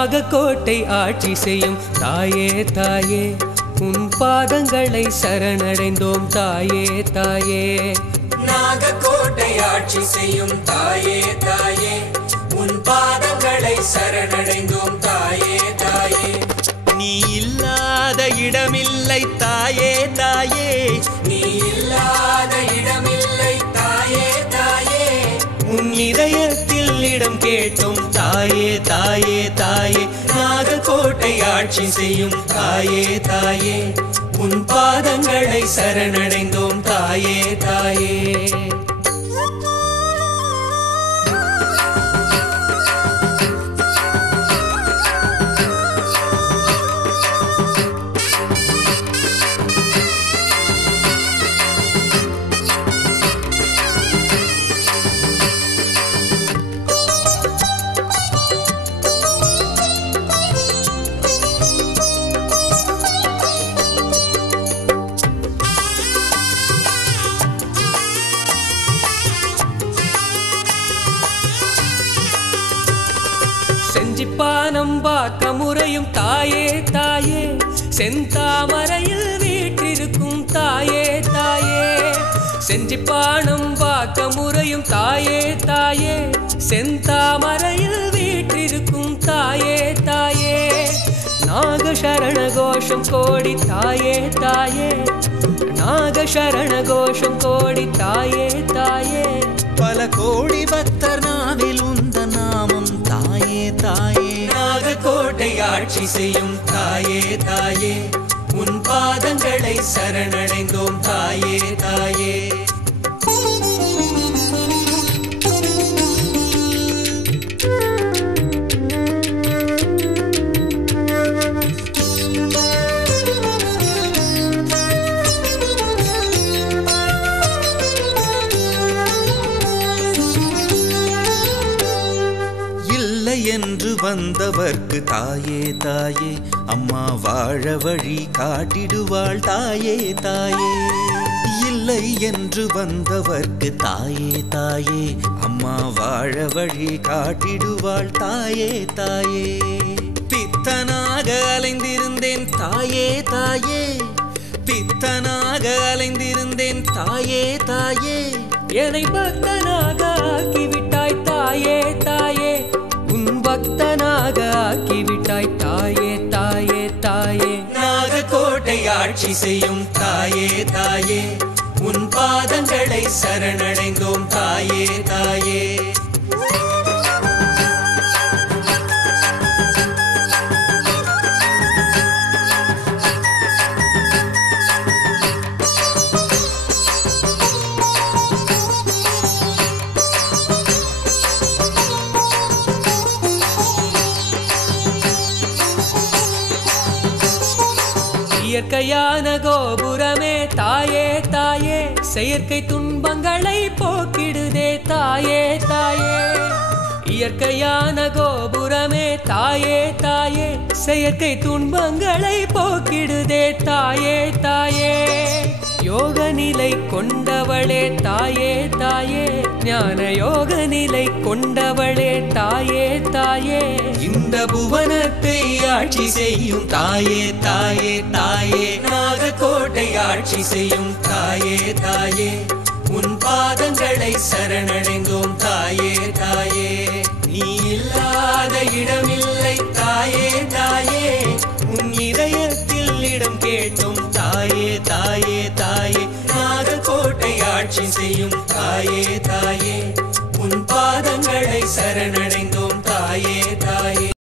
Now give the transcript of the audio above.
நாகக்கோட்டை ஆட்சி செய்யும் தாயே தாயே உன் பாதங்களை சரணடைந்தோம் தாயே தாயே. நாகக்கோட்டை ஆட்சி செய்யும் தாயே தாயே உன் பாதங்களை சரணடைந்தோம் தாயே தாயே. நீ இல்லாத இடமில்லை தாயே தாயே, நீ இல்லாத இடமில்லை தாயே தாயே. உன் இதயத்தில் இடம் கேட்டோம் தாயே தாயே தாயே. நாகக்கோட்டை ஆட்சி செய்யும் தாயே தாயே உன் பாதங்களை சரணடைந்தோம் தாயே தாயே. செஞ்சிப்பானம் பார்க்க முறையும் தாயே தாயே, செந்தாமரையில் வீற்றிருக்கும் தாயே தாயே. செஞ்சிப்பானம் பார்க்க முறையும் தாயே தாயே, செந்தாமரையில் வீற்றிருக்கும் தாயே தாயே. நாகசரண கோஷம் கோடி தாயே தாயே, நாகசரண கோஷம் கோடி தாயே தாயே. பல கோடி பக்தர் நாவில் உந்த நாமம் தாயே தாயே. நாகக்கோட்டை ஆட்சி செய்யும் தாயே தாயே உன் பாதங்களை சரணடைந்தோம் தாயே தாயே. என்று வந்தவர்க்கு தாயே தாயே, அம்மா வாழ வழி காட்டிடுவாள் தாயே தாயே. இல்லை என்று வந்தவர்க்கு தாயே தாயே, அம்மா வாழ வழி காட்டிடுவாள் தாயே தாயே. பித்தனாக அலைந்திருந்தேன் தாயே தாயே, பித்தனாக அலைந்திருந்தேன் தாயே தாயே. என்னை பக்தனாக ஆக்கிவிட்டாய் தாயே தாயே, உன் பக்தனாக ஆக்கிவிட்டாய் தாயே தாயே தாயே. நாகக்கோட்டை ஆட்சி செய்யும் தாயே தாயே உன் பாதங்களை சரணடைந்தோம் தாயே தாயே. இயற்கையான கோபுரமே தாயே தாயே, செயற்கை துன்பங்களை போக்கிடுதே தாயே தாயே. இயற்கையான கோபுரமே தாயே தாயே, செயற்கை துன்பங்களை போக்கிடுதே தாயே தாயே. யோக நிலை கொண்டவளே தாயே தாயே, ஞான யோக நிலை கொண்டவளே தாயே தாயே. இந்த புவனத்தை ஆட்சி செய்யும் தாயே தாயே தாயே. நாகக்கோட்டை ஆட்சி செய்யும் தாயே தாயே உன் பாதங்களை சரணடைந்தோம் தாயே தாயே. நீ இல்லாத இடமில்லை தாயே தாயே, உன் இதயத்தில் இடம் கேட்டோம் தாயே தாயே தாயே. நாகக்கோட்டை ஆட்சி செய்யும் தாயே தாயே உன் பாதங்களை சரணடைந்தோம் தாயே தாயே.